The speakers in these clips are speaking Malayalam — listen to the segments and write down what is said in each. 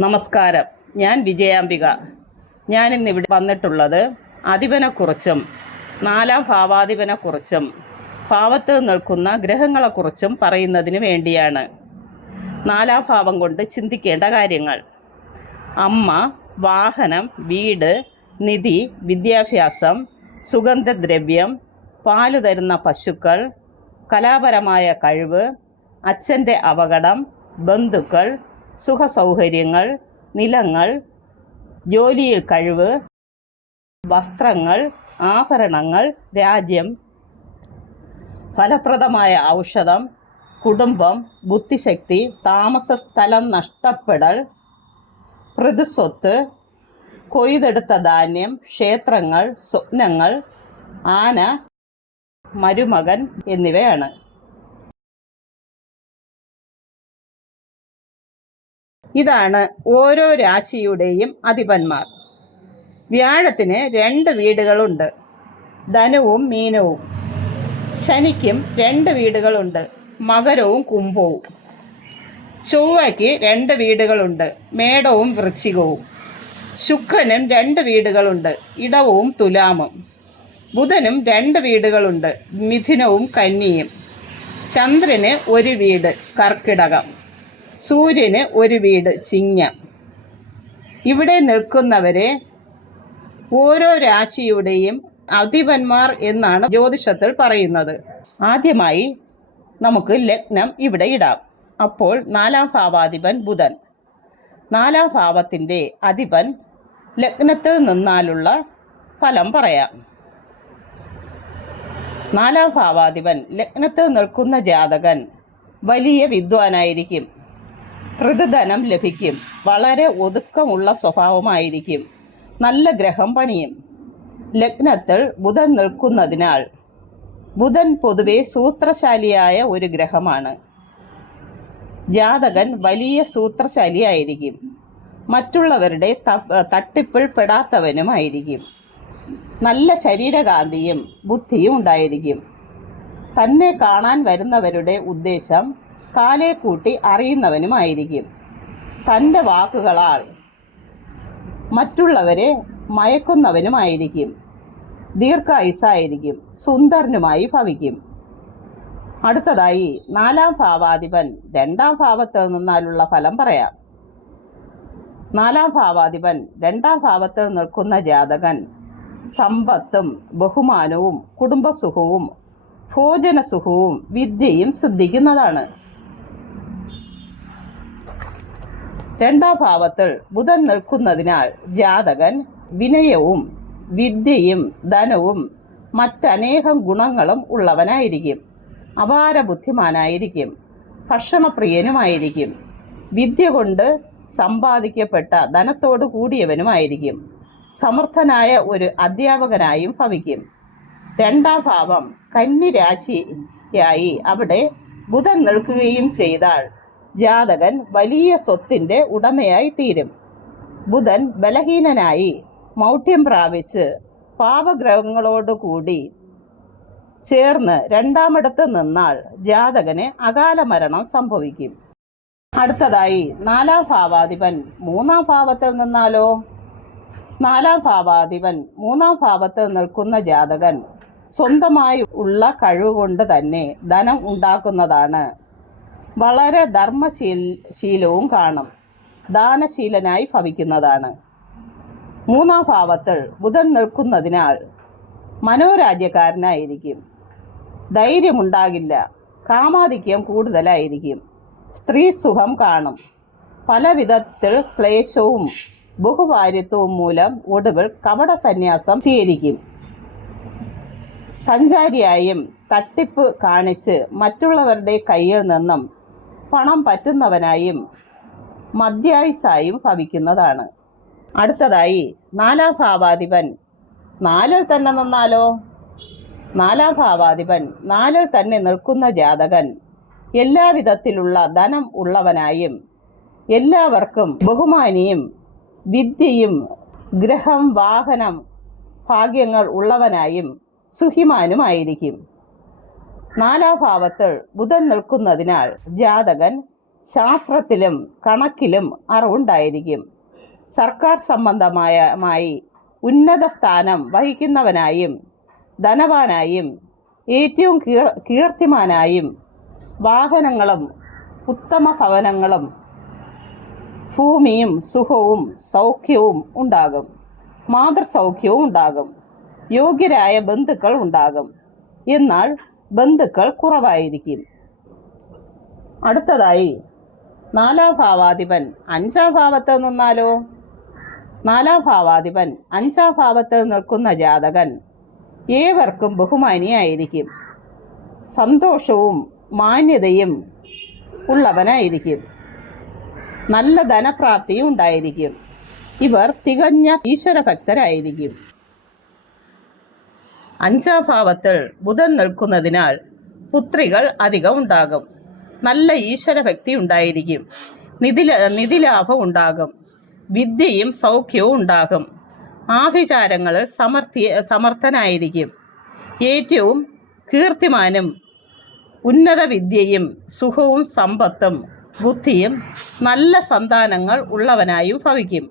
നമസ്കാരം. ഞാൻ വിജയാംബിക. ഞാനിന്നിവിടെ വന്നിട്ടുള്ളത് അധിപനെക്കുറിച്ചും നാലാം ഭാവാധിപനെക്കുറിച്ചും ഭാവത്തിൽ നിൽക്കുന്ന ഗ്രഹങ്ങളെക്കുറിച്ചും പറയുന്നതിന് വേണ്ടിയാണ്. നാലാം ഭാവം കൊണ്ട് ചിന്തിക്കേണ്ട കാര്യങ്ങൾ. അമ്മ വാഹനം വീട് നിധി വിദ്യാഭ്യാസം സുഗന്ധദ്രവ്യം പാൽ തരുന്ന പശുക്കൾ കലാപരമായ കഴിവ് അച്ഛന്റെ അപകടം ബന്ധുക്കൾ സുഖസൗകര്യങ്ങൾ നിലങ്ങൾ ജോലിയിൽ കഴിവ് വസ്ത്രങ്ങൾ ആഭരണങ്ങൾ രാജ്യം ഫലപ്രദമായ ഔഷധം കുടുംബം ബുദ്ധിശക്തി താമസ സ്ഥലം നഷ്ടപ്പെടൽ പ്രതിസ്വത്ത് കൊയ്തെടുത്ത ധാന്യം ക്ഷേത്രങ്ങൾ സ്വപ്നങ്ങൾ ആന മരുമകൻ എന്നിവയാണ്. ഇതാണ് ഓരോ രാശിയുടെയും അധിപന്മാർ. വ്യാഴത്തിന് രണ്ട് വീടുകളുണ്ട്. ധനുവും മീനവും. ശനിക്കും രണ്ട് വീടുകളുണ്ട്. മകരവും കുംഭവും. ചൊവ്വയ്ക്ക് രണ്ട് വീടുകളുണ്ട്. മേടവും വൃശ്ചികവും. ശുക്രനും രണ്ട് വീടുകളുണ്ട്. ഇടവവും തുലാമും. ബുധനും രണ്ട് വീടുകളുണ്ട്. മിഥുനവും കന്നിയും. ചന്ദ്രന് ഒരു വീട്. കർക്കിടകം. സൂര്യന് ഒരു വീട് ചിങ്ങം. ഇവിടെ നിൽക്കുന്നവരെ ഓരോ രാശിയുടെയും അധിപന്മാർ എന്നാണ് ജ്യോതിഷത്തിൽ പറയുന്നത്. ആദ്യമായി നമുക്ക് ലഗ്നം ഇവിടെ ഇടാം. അപ്പോൾ നാലാം ഭാവാധിപൻ ബുധൻ. നാലാം ഭാവത്തിന്റെ അധിപൻ ലഗ്നത്തിൽ നിന്നാലുള്ള ഫലം പറയാം. നാലാം ഭാവാധിപൻ ലഗ്നത്തിൽ നിൽക്കുന്ന ജാതകൻ വലിയ വിദ്വാനായിരിക്കും. പ്രതിധനം ലഭിക്കും. വളരെ ഒതുക്കമുള്ള സ്വഭാവമായിരിക്കും. നല്ല ഗ്രഹം പണിയും. ലഗ്നത്തിൽ ബുധൻ നിൽക്കുന്നതിനാൽ. ബുധൻ പൊതുവെ സൂത്രശാലിയായ ഒരു ഗ്രഹമാണ്. ജാതകൻ വലിയ സൂത്രശാലിയായിരിക്കും. മറ്റുള്ളവരുടെ തട്ടിപ്പിൽ പെടാത്തവനുമായിരിക്കും നല്ല ശരീരകാന്തിയും ബുദ്ധിയും ഉണ്ടായിരിക്കും. തന്നെ കാണാൻ വരുന്നവരുടെ ഉദ്ദേശം കാലെ കൂട്ടി അറിയുന്നവനുമായിരിക്കും. തന്റെ വാക്കുകളാൽ മറ്റുള്ളവരെ മയക്കുന്നവനുമായിരിക്കും. ദീർഘായുസായിരിക്കും സുന്ദരനുമായി ഭവിക്കും. അടുത്തതായി നാലാം ഭാവാധിപൻ രണ്ടാം ഭാവത്തിൽ നിന്നാലുള്ള ഫലം പറയാം. നാലാം ഭാവാധിപൻ രണ്ടാം ഭാവത്തിൽ നിൽക്കുന്ന ജാതകൻ സമ്പത്തും ബഹുമാനവും കുടുംബസുഖവും ഭോജനസുഖവും വിദ്യയും സിദ്ധിക്കുന്നതാണ്. രണ്ടാം ഭാവത്തിൽ ബുധൻ നിൽക്കുന്നതിനാൽ ജാതകൻ വിനയവും വിദ്യയും ധനവും മറ്റനേകം ഗുണങ്ങളും ഉള്ളവനായിരിക്കും. അപാര ബുദ്ധിമാനായിരിക്കും. ഭക്ഷണപ്രിയനുമായിരിക്കും. വിദ്യ കൊണ്ട് സമ്പാദിക്കപ്പെട്ട ധനത്തോടു കൂടിയവനുമായിരിക്കും. സമർത്ഥനായ ഒരു അധ്യാപകനായും ഭവിക്കും. രണ്ടാം ഭാവം കന്നിരാശിയായി അവിടെ ബുധൻ നിൽക്കുകയും ചെയ്താൽ ജാതകൻ വലിയ സ്വത്തിന്റെ ഉടമയായി തീരും. ബുധൻ ബലഹീനനായി മൗഢ്യം പ്രാപിച്ച് പാപഗ്രഹങ്ങളോടുകൂടി ചേർന്ന് രണ്ടാമിടത്ത് നിന്നാൽ ജാതകന് അകാല മരണം സംഭവിക്കും. അടുത്തതായി നാലാം ഭാവാധിപൻ മൂന്നാം ഭാവത്തിൽ നിന്നാലോ? നാലാം ഭാവാധിപൻ മൂന്നാം ഭാവത്തിൽ നിൽക്കുന്ന ജാതകൻ സ്വന്തമായി ഉള്ള കഴിവ് കൊണ്ട് തന്നെ ധനം ഉണ്ടാക്കുന്നതാണ്. വളരെ ധർമ്മശീൽ ശീലവും കാണും. ദാനശീലനായി ഭവിക്കുന്നതാണ്. മൂന്നാം ഭാവത്തിൽ ബുധൻ നിൽക്കുന്നതിനാൽ മനോരാജ്യക്കാരനായിരിക്കും. ധൈര്യമുണ്ടാകില്ല. കാമാധിക്യം കൂടുതലായിരിക്കും. സ്ത്രീ സുഖം കാണും. പല വിധത്തിൽ ക്ലേശവും ബഹുഭാര്യത്വവും മൂലം ഒടുവിൽ കപട സന്യാസം സ്വീകരിക്കും. സഞ്ചാരിയായും തട്ടിപ്പ് കാണിച്ച് മറ്റുള്ളവരുടെ കയ്യിൽ നിന്നും പണം പറ്റുന്നവനായും മധ്യായുസായും ഭവിക്കുന്നതാണ്. അടുത്തതായി നാലാം ഭാവാധിപൻ. നാലിൽ തന്നെ നിന്നാലോ? നാലാം ഭാവാധിപൻ. നാലിൽ തന്നെ നിൽക്കുന്ന ജാതകൻ. എല്ലാവിധത്തിലുള്ള ധനം ഉള്ളവനായും എല്ലാവർക്കും ബഹുമാനിയും വിദ്യയും ഗ്രഹം വാഹനം ഭാഗ്യങ്ങൾ ഉള്ളവനായും സുഹിമാനുമായിരിക്കും നാലാം ഭാവത്തിൽ ബുധൻ നിൽക്കുന്നതിനാൽ ജാതകൻ ശാസ്ത്രത്തിലും കണക്കിലും അറിവുണ്ടായിരിക്കും. സർക്കാർ സംബന്ധമായ മായി ഉന്നത സ്ഥാനം വഹിക്കുന്നവനായും ധനവാനായും ഏറ്റവും കീർ കീർത്തിമാനായും വാഹനങ്ങളും ഉത്തമ ഭവനങ്ങളും ഭൂമിയും സുഖവും സൗഖ്യവും ഉണ്ടാകും. മാതൃസൗഖ്യവും ഉണ്ടാകും. യോഗ്യരായ ബന്ധുക്കൾ ഉണ്ടാകും. എന്നാൽ ബന്ധുക്കൾ കുറവായിരിക്കും. അടുത്തതായി നാലാം ഭാവാധിപൻ അഞ്ചാം ഭാവത്ത് നിന്നാലോ? നാലാം ഭാവാധിപൻ അഞ്ചാം ഭാവത്ത് നിൽക്കുന്ന ജാതകൻ ഏവർക്കും ബഹുമാനിയായിരിക്കും. സന്തോഷവും മാന്യതയും ഉള്ളവനായിരിക്കും. നല്ല ധനപ്രാപ്തിയും ഉണ്ടായിരിക്കും. ഇവർ തികഞ്ഞ ഈശ്വരഭക്തരായിരിക്കും. അഞ്ചാം ഭാവത്തിൽ ബുധൻ നിൽക്കുന്നതിനാൽ പുത്രികൾ അധികം ഉണ്ടാകും. നല്ല ഈശ്വരഭക്തി ഉണ്ടായിരിക്കും. നിധി നിധിലാഭം ഉണ്ടാകും. വിദ്യയും സൗഖ്യവും ഉണ്ടാകും. ആഭിചാരങ്ങളിൽ സമർത്ഥി സമർത്ഥനായിരിക്കും. ഏറ്റവും കീർത്തിമാനും ഉന്നത വിദ്യയും സുഖവും സമ്പത്തും ബുദ്ധിയും നല്ല സന്താനങ്ങൾ ഉള്ളവനായും ഭവിക്കും.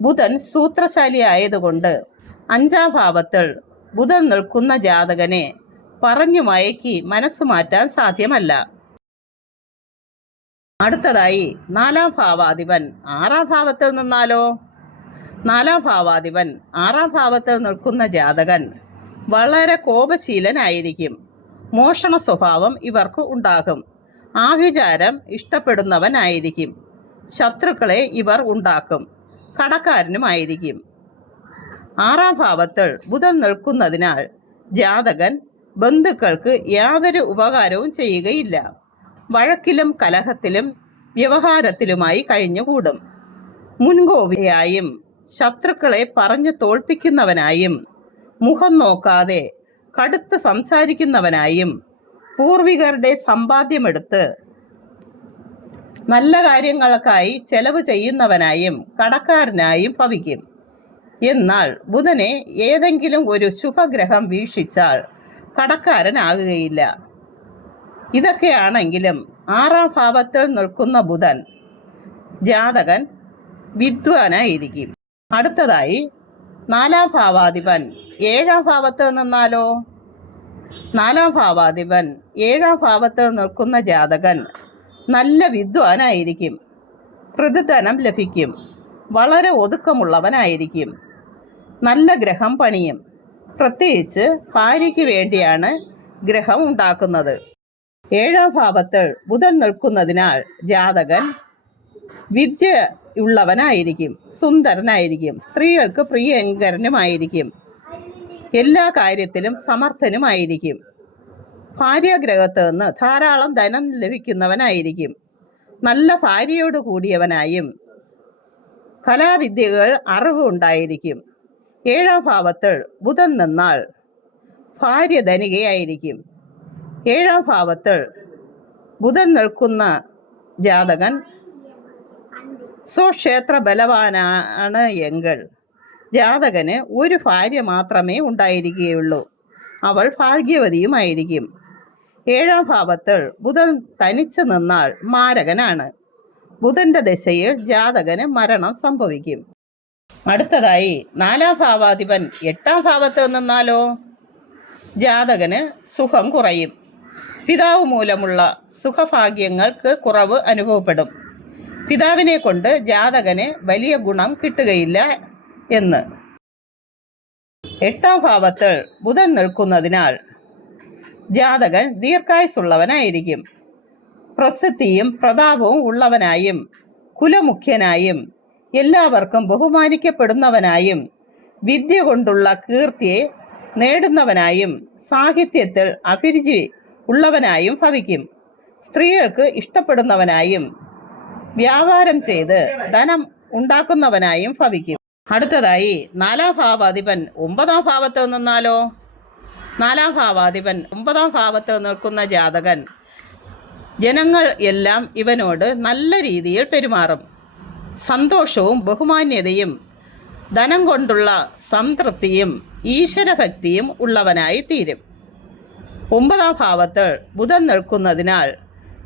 ബുധൻ സൂത്രശാലി ആയതുകൊണ്ട് അഞ്ചാം ഭാവത്തിൽ ബുധൻ നിൽക്കുന്ന ജാതകനെ പറഞ്ഞു മയക്കി മനസ്സു മാറ്റാൻ സാധ്യമല്ല. അടുത്തതായി നാലാം ഭാവാധിപൻ ആറാം ഭാവത്തിൽ നിന്നാലോ? നാലാം ഭാവാധിപൻ ആറാം ഭാവത്തിൽ നിൽക്കുന്ന ജാതകൻ വളരെ കോപശീലനായിരിക്കും. മോഷണ സ്വഭാവം ഇവർക്ക് ഉണ്ടാകും. ആഭിചാരം ഇഷ്ടപ്പെടുന്നവനായിരിക്കും. ശത്രുക്കളെ ഇവർ ഉണ്ടാക്കും. കടക്കാരനുമായിരിക്കും. ആറാം ഭാവത്തിൽ ബുധൻ നിൽക്കുന്നതിനാൽ ജാതകൻ ബന്ധുക്കൾക്ക് യാതൊരു ഉപകാരവും ചെയ്യുകയില്ല. വഴക്കിലും കലഹത്തിലും വ്യവഹാരത്തിലുമായി കഴിഞ്ഞുകൂടും. മുൻകോപിയായും ശത്രുക്കളെ പറഞ്ഞു തോൽപ്പിക്കുന്നവനായും മുഖം നോക്കാതെ കടുത്ത് സംസാരിക്കുന്നവനായും പൂർവികരുടെ സമ്പാദ്യമെടുത്ത് നല്ല കാര്യങ്ങൾക്കായി ചെലവ് ചെയ്യുന്നവനായും കടക്കാരനായും ഭവിക്കും. എന്നാൽ ബുധനെ ഏതെങ്കിലും ഒരു ശുഭഗ്രഹം വീക്ഷിച്ചാൽ കടക്കാരനാകുകയില്ല. ഇതൊക്കെയാണെങ്കിലും ആറാം ഭാവത്തിൽ നിൽക്കുന്ന ബുധൻ ജാതകൻ വിദ്വാനായിരിക്കും. അടുത്തതായി നാലാം ഭാവാധിപൻ ഏഴാം ഭാവത്തിൽ നിന്നാലോ? നാലാം ഭാവാധിപൻ ഏഴാം ഭാവത്തിൽ നിൽക്കുന്ന ജാതകൻ നല്ല വിദ്വാനായിരിക്കും. പ്രതിധനം ലഭിക്കും. വളരെ ഒതുക്കമുള്ളവനായിരിക്കും. നല്ല ഗ്രഹം പണിയും. പ്രത്യേകിച്ച് ഭാര്യയ്ക്ക് വേണ്ടിയാണ് ഗ്രഹം ഉണ്ടാക്കുന്നത്. ഏഴാം ഭാവത്തിൽ ബുധൻ നിൽക്കുന്നതിനാൽ ജാതകൻ വിദ്യ ഉള്ളവനായിരിക്കും സുന്ദരനായിരിക്കും സ്ത്രീകൾക്ക് പ്രിയങ്കരനുമായിരിക്കും എല്ലാ കാര്യത്തിലും സമർത്ഥനുമായിരിക്കും. ഭാര്യാഗ്രഹത്ത് നിന്ന് ധാരാളം ധനം ലഭിക്കുന്നവനായിരിക്കും. നല്ല ഭാര്യയോട് കൂടിയവനായും കലാവിദ്യകൾ അറിവ് ഉണ്ടായിരിക്കും ഏഴാം ഭാവത്തിൽ ബുധൻ നിന്നാൽ ഭാര്യ ധനികയായിരിക്കും. ഏഴാം ഭാവത്തിൽ ബുധൻ നിൽക്കുന്ന ജാതകൻ സ്വക്ഷേത്ര ബലവാനാണ് എങ്കിൽ ജാതകന് ഒരു ഭാര്യ മാത്രമേ ഉണ്ടായിരിക്കുകയുള്ളൂ. അവൾ ഭാഗ്യവതിയുമായിരിക്കും. ഏഴാം ഭാവത്തിൽ ബുധൻ തനിച്ചു നിന്നാൽ മാരകനാണ്. ബുധന്റെ ദശയിൽ ജാതകന് മരണം സംഭവിക്കും. അടുത്തതായി നാലാം ഭാവാധിപൻ എട്ടാം ഭാവത്ത് നിന്നാലോ? ജാതകന് സുഖം കുറയും. പിതാവ് മൂലമുള്ള സുഖഭാഗ്യങ്ങൾക്ക് കുറവ് അനുഭവപ്പെടും. പിതാവിനെ കൊണ്ട് ജാതകന് വലിയ ഗുണം കിട്ടുകയില്ല എന്ന്. എട്ടാം ഭാവത്തിൽ ബുധൻ നിൽക്കുന്നതിനാൽ ജാതകൻ ദീർഘായുസുള്ളവനായിരിക്കും പ്രസിദ്ധിയും പ്രതാപവും ഉള്ളവനായും കുലമുഖ്യനായും എല്ലാവർക്കും ബഹുമാനിക്കപ്പെടുന്നവനായും വിദ്യ കൊണ്ടുള്ള കീർത്തിയെ നേടുന്നവനായും സാഹിത്യത്തിൽ അഭിരുചി ഉള്ളവനായും ഭവിക്കും. സ്ത്രീകൾക്ക് ഇഷ്ടപ്പെടുന്നവനായും വ്യാപാരം ചെയ്ത് ധനം ഉണ്ടാക്കുന്നവനായും ഭവിക്കും. അടുത്തതായി നാലാം ഭാവാധിപൻ ഒമ്പതാം ഭാവത്ത് നിന്നാലോ? നാലാം ഭാവാധിപൻ ഒമ്പതാം ഭാവത്ത് നിൽക്കുന്ന ജാതകൻ ജനങ്ങൾ എല്ലാം ഇവനോട് നല്ല രീതിയിൽ പെരുമാറും. സന്തോഷവും ബഹുമാന്യതയും ധനം കൊണ്ടുള്ള സംതൃപ്തിയും ഈശ്വരഭക്തിയും ഉള്ളവനായി തീരും. ഒമ്പതാം ഭാവത്തിൽ ബുധൻ നിൽക്കുന്നതിനാൽ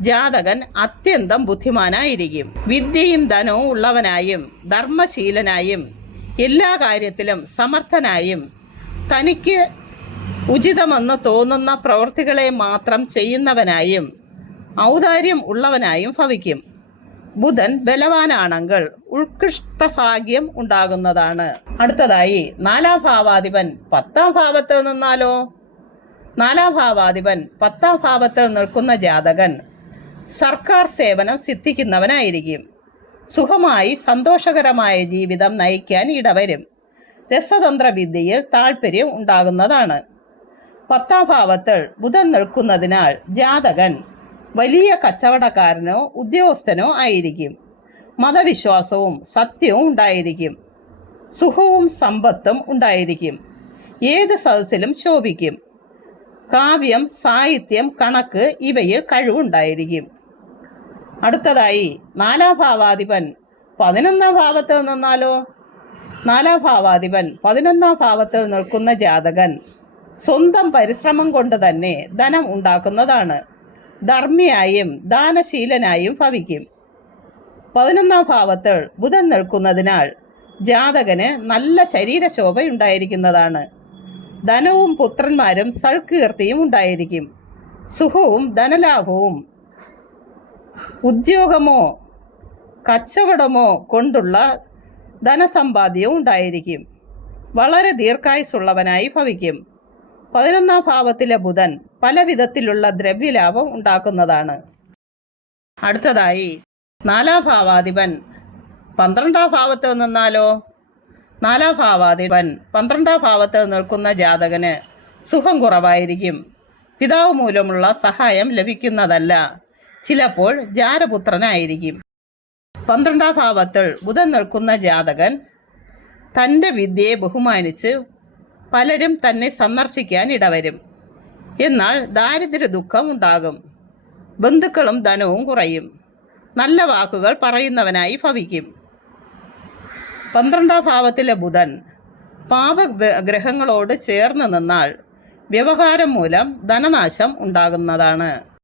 ജാതകൻ അത്യന്തം ബുദ്ധിമാനായിരിക്കും. വിദ്യയും ധനവും ഉള്ളവനായും ധർമ്മശീലനായും എല്ലാ കാര്യത്തിലും സമർത്ഥനായും തനിക്ക് ഉചിതമെന്ന് തോന്നുന്ന പ്രവൃത്തികളെ മാത്രം ചെയ്യുന്നവനായും ഔദാര്യം ഉള്ളവനായും ഭവിക്കും. ബുധൻ ബലവാനാണെങ്കിൽ ഉത്കൃഷ്ട ഭാഗ്യം ഉണ്ടാകുന്നതാണ്. അടുത്തതായി നാലാം ഭാവാധിപൻ പത്താം ഭാവത്തിൽ നിന്നാലോ? നാലാം ഭാവാധിപൻ പത്താം ഭാവത്തിൽ നിൽക്കുന്ന ജാതകൻ സർക്കാർ സേവനം സിദ്ധിക്കുന്നവനായിരിക്കും. സുഖമായി സന്തോഷകരമായ ജീവിതം നയിക്കാൻ ഇടവരും. രസതന്ത്ര വിദ്യയിൽ താല്പര്യം ഉണ്ടാകുന്നതാണ്. പത്താം ഭാവത്തിൽ ബുധൻ നിൽക്കുന്നതിനാൽ ജാതകൻ വലിയ കച്ചവടക്കാരനോ ഉദ്യോഗസ്ഥനോ ആയിരിക്കും. മതവിശ്വാസവും സത്യവും ഉണ്ടായിരിക്കും. സുഖവും സമ്പത്തും ഉണ്ടായിരിക്കും. ഏത് സദസ്സിലും ശോഭിക്കും. കാവ്യം സാഹിത്യം കണക്ക് ഇവയിൽ കഴിവുണ്ടായിരിക്കും. അടുത്തതായി നാലാം ഭാവാധിപൻ പതിനൊന്നാം ഭാവത്തിൽ നിന്നാലോ? നാലാം ഭാവാധിപൻ പതിനൊന്നാം ഭാവത്തിൽ നിൽക്കുന്ന ജാതകൻ സ്വന്തം പരിശ്രമം കൊണ്ട് തന്നെ ധനം ഉണ്ടാക്കുന്നതാണ്. ധർമ്മിയായും ദാനശീലനായും ഭവിക്കും. പതിനൊന്നാം ഭാവത്തിൽ ബുധൻ നിൽക്കുന്നതിനാൽ ജാതകന് നല്ല ശരീരശോഭ ഉണ്ടായിരിക്കുന്നതാണ് ധനവും പുത്രന്മാരും സൽകീർത്തിയും ഉണ്ടായിരിക്കും. സുഖവും ധനലാഭവും ഉദ്യോഗമോ കച്ചവടമോ കൊണ്ടുള്ള ധനസമ്പാദ്യവും ഉണ്ടായിരിക്കും. വളരെ ദീർഘായുസുള്ളവനായി ഭവിക്കും. പതിനൊന്നാം ഭാവത്തിലെ ബുധൻ പല വിധത്തിലുള്ള ദ്രവ്യലാഭം ഉണ്ടാക്കുന്നതാണ്. അടുത്തതായി നാലാം ഭാവാധിപൻ പന്ത്രണ്ടാം ഭാവത്തിൽ നിന്നാലോ? നാലാം ഭാവാധിപൻ പന്ത്രണ്ടാം ഭാവത്തിൽ നിൽക്കുന്ന ജാതകന് സുഖം കുറവായിരിക്കും. പിതാവ് മൂലമുള്ള സഹായം ലഭിക്കുന്നതല്ല. ചിലപ്പോൾ ജാരപുത്രനായിരിക്കും. പന്ത്രണ്ടാം ഭാവത്തിൽ ബുധൻ നിൽക്കുന്ന ജാതകൻ തന്റെ വിദ്യയെ ബഹുമാനിച്ച് പലരും തന്നെ സന്ദർശിക്കാൻ ഇടവരും. എന്നാൽ ദാരിദ്ര്യ ദുഃഖം ഉണ്ടാകും. ബന്ധുക്കളും ധനവും കുറയും. നല്ല വാക്കുകൾ പറയുന്നവനായി ഭവിക്കും. പന്ത്രണ്ടാം ഭാവത്തിലെ ബുധൻ പാപ ഗ്രഹങ്ങളോട് ചേർന്ന് നിന്നാൽ വ്യവഹാരം മൂലം ധനനാശം ഉണ്ടാകുന്നതാണ്.